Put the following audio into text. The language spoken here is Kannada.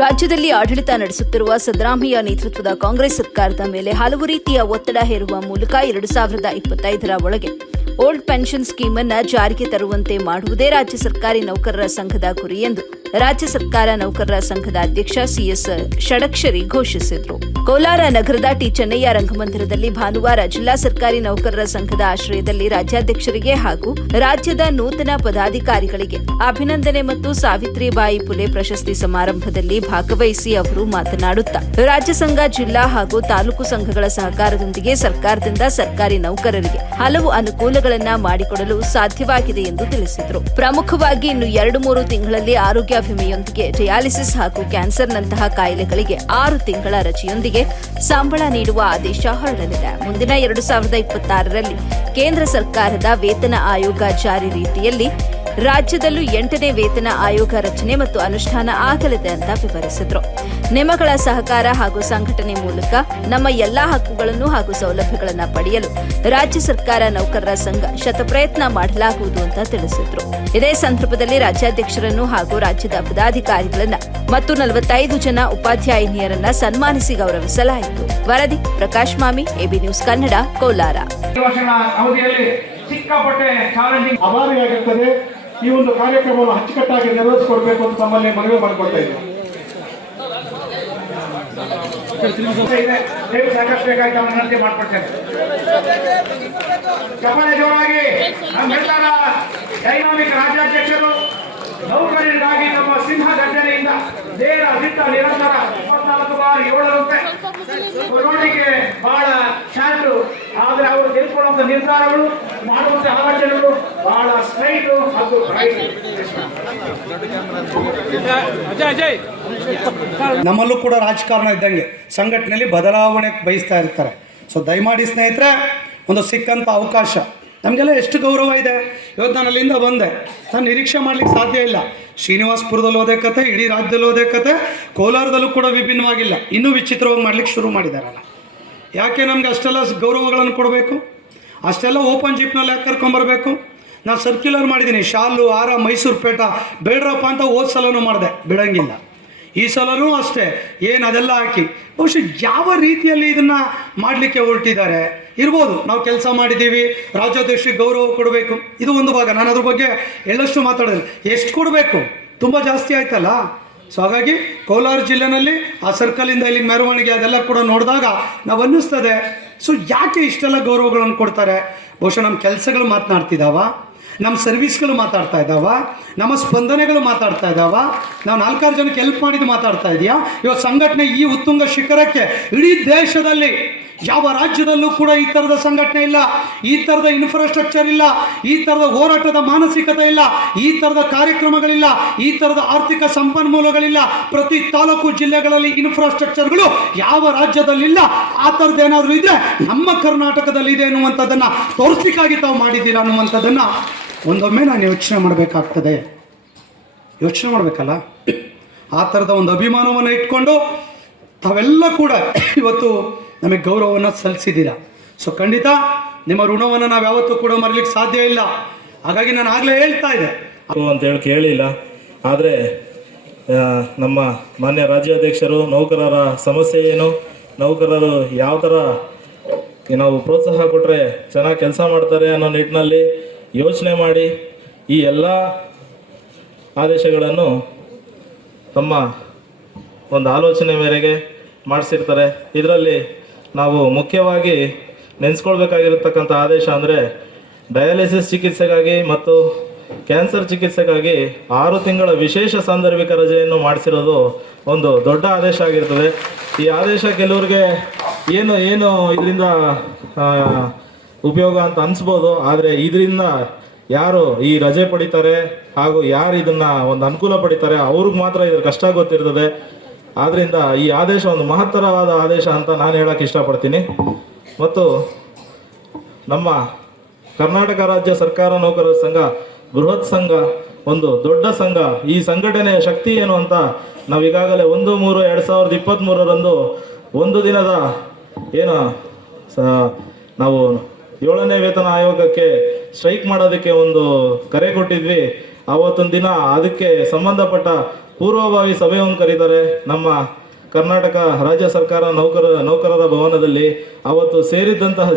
ರಾಜ್ಯದಲ್ಲಿ ಆಡಳಿತ ನಡೆಸುತ್ತಿರುವ ಸಿದ್ದರಾಮಯ್ಯ ನೇತೃತ್ವದ ಕಾಂಗ್ರೆಸ್ ಸರ್ಕಾರದ ಮೇಲೆ ಹಲವು ರೀತಿಯ ಒತ್ತಡ ಹೇರುವ ಮೂಲಕ 2025ರ ಒಳಗೆ ಓಲ್ಡ್ ಪೆನ್ಷನ್ ಸ್ಕೀಮ್ ಅನ್ನು ಜಾರಿಗೆ ತರುವಂತೆ ಮಾಡುವುದೇ ರಾಜ್ಯ ಸರ್ಕಾರಿ ನೌಕರರ ಸಂಘದ ಗುರಿ ಎಂದು ರಾಜ್ಯ ಸರ್ಕಾರ ನೌಕರರ ಸಂಘದ ಅಧ್ಯಕ್ಷ ಸಿಎಸ್ ಷಡಕ್ಷರಿ ಘೋಷಿಸಿದರು. ಕೋಲಾರ ನಗರದ ಟಿ ಚೆನ್ನಯ್ಯ ರಂಗಮಂದಿರದಲ್ಲಿ ಭಾನುವಾರ ಜಿಲ್ಲಾ ಸರ್ಕಾರಿ ನೌಕರರ ಸಂಘದ ಆಶ್ರಯದಲ್ಲಿ ರಾಜ್ಯಾಧ್ಯಕ್ಷರಿಗೆ ಹಾಗೂ ರಾಜ್ಯದ ನೂತನ ಪದಾಧಿಕಾರಿಗಳಿಗೆ ಅಭಿನಂದನೆ ಮತ್ತು ಸಾವಿತ್ರಿಬಾಯಿ ಪುಲೆ ಪ್ರಶಸ್ತಿ ಸಮಾರಂಭದಲ್ಲಿ ಭಾಗವಹಿಸಿ ಅವರು ಮಾತನಾಡುತ್ತಾ ರಾಜ್ಯ ಸಂಘ, ಜಿಲ್ಲಾ ಹಾಗೂ ತಾಲೂಕು ಸಂಘಗಳ ಸಹಕಾರದೊಂದಿಗೆ ಸರ್ಕಾರದಿಂದ ಸರ್ಕಾರಿ ನೌಕರರಿಗೆ ಹಲವು ಅನುಕೂಲಗಳನ್ನು ಮಾಡಿಕೊಡಲು ಸಾಧ್ಯವಾಗಿದೆ ಎಂದು ತಿಳಿಸಿದರು. ಪ್ರಮುಖವಾಗಿ ಇನ್ನು 2-3 ತಿಂಗಳಲ್ಲಿ ಆರೋಗ್ಯ ವಿಮೆಯೊಂದಿಗೆ ಡಯಾಲಿಸಿಸ್ ಹಾಗೂ ಕ್ಯಾನ್ಸರ್ನಂತಹ ಕಾಯಿಲೆಗಳಿಗೆ 6 ತಿಂಗಳ ರಜೆಯೊಂದಿಗೆ ಸಂಬಳ ನೀಡುವ ಆದೇಶ ಹೊರಡಲಿದೆ. ಮುಂದಿನ 2026ರಲ್ಲಿ ಕೇಂದ್ರ ಸರ್ಕಾರದ ವೇತನ ಆಯೋಗ ಜಾರಿ ರೀತಿಯಲ್ಲಿ ರಾಜ್ಯದಲ್ಲೂ 8ನೇ ವೇತನ ಆಯೋಗ ರಚನೆ ಮತ್ತು ಅನುಷ್ಠಾನ ಆಗಲಿದೆ ಅಂತ ವಿವರಿಸಿದರು. ನಿಮಗಳ ಸಹಕಾರ ಹಾಗೂ ಸಂಘಟನೆ ಮೂಲಕ ನಮ್ಮ ಎಲ್ಲಾ ಹಕ್ಕುಗಳನ್ನು ಹಾಗೂ ಸೌಲಭ್ಯಗಳನ್ನು ಪಡೆಯಲು ರಾಜ್ಯ ಸರ್ಕಾರ ನೌಕರರ ಸಂಘ ಶತಪ್ರಯತ್ನ ಮಾಡಲಾಗುವುದು ಅಂತ ತಿಳಿಸಿದರು. ಇದೇ ಸಂದರ್ಭದಲ್ಲಿ ರಾಜ್ಯಾಧ್ಯಕ್ಷರನ್ನು ಹಾಗೂ ರಾಜ್ಯದ ಪದಾಧಿಕಾರಿಗಳನ್ನ ಮತ್ತು 45 ಜನ ಉಪಾಧ್ಯಾಯಿನಿಯರನ್ನ ಸನ್ಮಾನಿಸಿ ಗೌರವಿಸಲಾಯಿತು. ವರದಿ ಪ್ರಕಾಶ್ ಮಾಮಿ, ಎಬಿ ನ್ಯೂಸ್ ಕನ್ನಡ, ಕೋಲಾರ. ಸಿಕ್ಕಾಪಟ್ಟೆ ಚಾಲೆಂಜಿಂಗ್ ಅಭಾವಿಯಾಗಿರ್ತದೆ. ಈ ಒಂದು ಕಾರ್ಯಕ್ರಮವನ್ನು ಅಚ್ಚುಕಟ್ಟಾಗಿ ನೆರವೇರಿಸಿಕೊಡ್ಬೇಕು ಅಂತ ತಮ್ಮಲ್ಲಿ ಮನವಿ ಮಾಡಿಕೊಡ್ತಾ ಇದ್ದೀವಿ. ಸಾಕಷ್ಟು ಬೇಕಾಗಿ ವಿನಂತಿ ಮಾಡ್ಕೊಡ್ತೇನೆ. ಚಪ್ಪಾಳೆ ಜೋರಾಗಿ ನಮ್ಮೆಲ್ಲರ ಡೈನಾಮಿಕ್ ರಾಜ್ಯಾಧ್ಯಕ್ಷರು ನೌಕರರಿಗಾಗಿ ನಮ್ಮ ಸಿಂಹ ಗರ್ಜನೆಯಿಂದ ನೇರ ದಿಟ್ಟ ನಿರಂತರ 24/7 ರೂಪಾಯಿ ಕೊರೋಡಿಗೆ ಬಹಳ ಶಾರ್ಟು, ಆದ್ರೆ ಅವರು ತೆಗೆದುಕೊಳ್ಳುವಂತ ನಿರ್ಧಾರಗಳು, ಮಾಡುವಂತ ಆಲೋಚನೆಗಳು ಬಹಳ ಸ್ಟ್ರೈಟ್ ಮತ್ತು ನಮ್ಮಲ್ಲೂ ಕೂಡ ರಾಜಕಾರಣ ಇದ್ದಂಗೆ ಸಂಘಟನೆಯಲ್ಲಿ ಬದಲಾವಣೆ ಬಯಸ್ತಾ ಇರ್ತಾರೆ. ಸೊ ದಯಮಾಡಿ ಸ್ನೇಹಿತರೆ, ಒಂದು ಸಿಕ್ಕಂಥ ಅವಕಾಶ ನಮಗೆಲ್ಲ ಎಷ್ಟು ಗೌರವ ಇದೆ. ಇವತ್ತು ನಾನು ಅಲ್ಲಿಂದ ಬಂದೆ, ನಾನು ನಿರೀಕ್ಷೆ ಮಾಡಲಿಕ್ಕೆ ಸಾಧ್ಯ ಇಲ್ಲ. ಶ್ರೀನಿವಾಸಪುರದಲ್ಲಿ ಓದೇ ಕತೆ, ಇಡೀ ರಾಜ್ಯದಲ್ಲಿ ಓದೇ ಕತೆ, ಕೋಲಾರದಲ್ಲೂ ಕೂಡ ವಿಭಿನ್ನವಾಗಿಲ್ಲ. ಇನ್ನೂ ವಿಚಿತ್ರವಾಗಿ ಮಾಡ್ಲಿಕ್ಕೆ ಶುರು ಮಾಡಿದಾರಲ್ಲ. ಯಾಕೆ ನಮಗೆ ಅಷ್ಟೆಲ್ಲ ಗೌರವಗಳನ್ನು ಕೊಡಬೇಕು? ಅಷ್ಟೆಲ್ಲ ಓಪನ್ ಜಿಪ್ನಲ್ಲಿ ಯಾಕೆ ಕರ್ಕೊಂಬರ್ಬೇಕು? ನಾನು ಸರ್ಕ್ಯುಲರ್ ಮಾಡಿದ್ದೀನಿ, ಶಾಲು, ಹಾರ, ಮೈಸೂರು ಪೇಟ ಬೇಡ್ರಪ್ಪ ಅಂತ ಹೋದ ಸಲನೂ ಮಾಡಿದೆ, ಬಿಡಂಗಿಲ್ಲ. ಈ ಸಲನೂ ಅಷ್ಟೇ, ಏನು ಅದೆಲ್ಲ ಹಾಕಿ ಬಹುಶಃ ಯಾವ ರೀತಿಯಲ್ಲಿ ಇದನ್ನು ಮಾಡಲಿಕ್ಕೆ ಹೊರಟಿದ್ದಾರೆ ಇರ್ಬೋದು. ನಾವು ಕೆಲಸ ಮಾಡಿದ್ದೀವಿ, ರಾಜ್ಯಾಧ್ಯಕ್ಷರಿಗೆ ಗೌರವ ಕೊಡಬೇಕು, ಇದು ಒಂದು ಭಾಗ. ನಾನು ಅದ್ರ ಬಗ್ಗೆ ಎಳ್ಳಷ್ಟು ಮಾತಾಡೋದಿಲ್ಲ. ಎಷ್ಟು ಕೊಡಬೇಕು? ತುಂಬ ಜಾಸ್ತಿ ಆಯ್ತಲ್ಲ. ಸೊ ಹಾಗಾಗಿ ಕೋಲಾರ ಜಿಲ್ಲೆನಲ್ಲಿ ಆ ಸರ್ಕಲಿಂದ ಇಲ್ಲಿಗೆ ಮೆರವಣಿಗೆ ಅದೆಲ್ಲ ಕೂಡ ನೋಡಿದಾಗ ನಾವು ಅನ್ನಿಸ್ತದೆ, ಸೊ ಯಾಕೆ ಇಷ್ಟೆಲ್ಲ ಗೌರವಗಳನ್ನು ಕೊಡ್ತಾರೆ? ಬಹುಶಃ ನಮ್ಮ ಕೆಲಸಗಳು ಮಾತನಾಡ್ತಿದ್ದಾವ, ನಮ್ಮ ಸರ್ವಿಸ್ಗಳು ಮಾತಾಡ್ತಾ ಇದ್ದಾವ, ನಮ್ಮ ಸ್ಪಂದನೆಗಳು ಮಾತಾಡ್ತಾ ಇದ್ದಾವ, ನಾವು 4-6 ಜನಕ್ಕೆ ಹೆಲ್ಪ್ ಮಾಡಿದ್ದು ಮಾತಾಡ್ತಾ ಇದೆಯಾ? ಇವತ್ತು ಸಂಘಟನೆ ಈ ಉತ್ತುಂಗ ಶಿಖರಕ್ಕೆ ಇಡೀ ದೇಶದಲ್ಲಿ ಯಾವ ರಾಜ್ಯದಲ್ಲೂ ಕೂಡ ಈ ಥರದ ಸಂಘಟನೆ ಇಲ್ಲ, ಈ ಥರದ ಇನ್ಫ್ರಾಸ್ಟ್ರಕ್ಚರ್ ಇಲ್ಲ, ಈ ಥರದ ಹೋರಾಟದ ಮಾನಸಿಕತೆ ಇಲ್ಲ, ಈ ಥರದ ಕಾರ್ಯಕ್ರಮಗಳಿಲ್ಲ, ಈ ಥರದ ಆರ್ಥಿಕ ಸಂಪನ್ಮೂಲಗಳಿಲ್ಲ. ಪ್ರತಿ ತಾಲೂಕು ಜಿಲ್ಲೆಗಳಲ್ಲಿ ಇನ್ಫ್ರಾಸ್ಟ್ರಕ್ಚರ್ಗಳು ಯಾವ ರಾಜ್ಯದಲ್ಲಿಲ್ಲ. ಆ ಥರದ್ದು ಏನಾದರೂ ಇದ್ರೆ ನಮ್ಮ ಕರ್ನಾಟಕದಲ್ಲಿ ಇದೆ ಅನ್ನುವಂಥದ್ದನ್ನು ತೋರಿಸ್ಲಿಕ್ಕಾಗಿ ತಾವು ಮಾಡಿದ್ದೀರಾ ಅನ್ನುವಂಥದ್ದನ್ನು ಒಂದೊಮ್ಮೆ ನಾನು ಯೋಚನೆ ಮಾಡಬೇಕಾಗ್ತದೆ. ಯೋಚನೆ ಮಾಡಬೇಕಲ್ಲ. ಆ ಥರದ ಒಂದು ಅಭಿಮಾನವನ್ನು ಇಟ್ಕೊಂಡು ತಾವೆಲ್ಲ ಕೂಡ ಇವತ್ತು ನಮಗೆ ಗೌರವವನ್ನು ಸಲ್ಲಿಸಿದ್ದೀರಾ. ಸೊ ಖಂಡಿತ ನಿಮ್ಮ ಋಣವನ್ನು ನಾವು ಯಾವತ್ತೂ ಕೂಡ ಮರಲಿಕ್ಕೆ ಸಾಧ್ಯ ಇಲ್ಲ. ಹಾಗಾಗಿ ನಾನು ಆಗಲೇ ಹೇಳ್ತಾ ಇದ್ದೆ ಅಂತೇಳಿ ಕೇಳಿಲ್ಲ. ಆದರೆ ನಮ್ಮ ಮಾನ್ಯ ರಾಜ್ಯಾಧ್ಯಕ್ಷರು ನೌಕರರ ಸಮಸ್ಯೆ ಏನು, ನೌಕರರು ಯಾವ ಥರ ನಾವು ಪ್ರೋತ್ಸಾಹ ಕೊಟ್ಟರೆ ಚೆನ್ನಾಗಿ ಕೆಲಸ ಮಾಡ್ತಾರೆ ಅನ್ನೋ ನಿಟ್ಟಿನಲ್ಲಿ ಯೋಚನೆ ಮಾಡಿ ಈ ಎಲ್ಲ ಆದೇಶಗಳನ್ನು ತಮ್ಮ ಒಂದು ಆಲೋಚನೆ ಮೇರೆಗೆ ಮಾಡಿಸಿರ್ತಾರೆ. ಇದರಲ್ಲಿ ನಾವು ಮುಖ್ಯವಾಗಿ ನೆನೆಸ್ಕೊಳ್ಬೇಕಾಗಿರತಕ್ಕಂಥ ಆದೇಶ ಅಂದರೆ ಡಯಾಲಿಸಿಸ್ ಚಿಕಿತ್ಸೆಗಾಗಿ ಮತ್ತು ಕ್ಯಾನ್ಸರ್ ಚಿಕಿತ್ಸೆಗಾಗಿ 6 ತಿಂಗಳ ವಿಶೇಷ ಸಾಂದರ್ಭಿಕ ರಜೆಯನ್ನು ಮಾಡಿಸಿರೋದು ಒಂದು ದೊಡ್ಡ ಆದೇಶ ಆಗಿರ್ತದೆ. ಈ ಆದೇಶ ಕೆಲವ್ರಿಗೆ ಏನು ಇದರಿಂದ ಉಪಯೋಗ ಅಂತ ಅನಿಸ್ಬೋದು, ಆದರೆ ಇದರಿಂದ ಯಾರು ಈ ರಜೆ ಪಡಿತಾರೆ ಹಾಗೂ ಯಾರು ಇದನ್ನು ಒಂದು ಅನುಕೂಲ ಪಡಿತಾರೆ ಅವ್ರಿಗೆ ಮಾತ್ರ ಇದ್ರ ಕಷ್ಟ ಗೊತ್ತಿರ್ತದೆ. ಆದ್ದರಿಂದ ಈ ಆದೇಶ ಒಂದು ಮಹತ್ತರವಾದ ಆದೇಶ ಅಂತ ನಾನು ಹೇಳೋಕ್ಕೆ ಇಷ್ಟಪಡ್ತೀನಿ. ಮತ್ತು ನಮ್ಮ ಕರ್ನಾಟಕ ರಾಜ್ಯ ಸರ್ಕಾರ ನೌಕರರ ಸಂಘ ಬೃಹತ್ ಸಂಘ, ಒಂದು ದೊಡ್ಡ ಸಂಘ. ಈ ಸಂಘಟನೆಯ ಶಕ್ತಿ ಏನು ಅಂತ ನಾವು ಈಗಾಗಲೇ 1/3/2023 ಒಂದು ದಿನದ ಏನು ನಾವು 7ನೇ ವೇತನ ಆಯೋಗಕ್ಕೆ ಸ್ಟ್ರೈಕ್ ಮಾಡೋದಕ್ಕೆ ಒಂದು ಕರೆ ಕೊಟ್ಟಿದ್ವಿ. ಆವತ್ತೊಂದು ದಿನ ಅದಕ್ಕೆ ಸಂಬಂಧಪಟ್ಟ ಪೂರ್ವಭಾವಿ ಸಭೆಯನ್ನು ಕರೀತಾರೆ ನಮ್ಮ ಕರ್ನಾಟಕ ರಾಜ್ಯ ಸರ್ಕಾರ ನೌಕರರ ಭವನದಲ್ಲಿ. ಅವತ್ತು ಸೇರಿದ್ದಂತಹ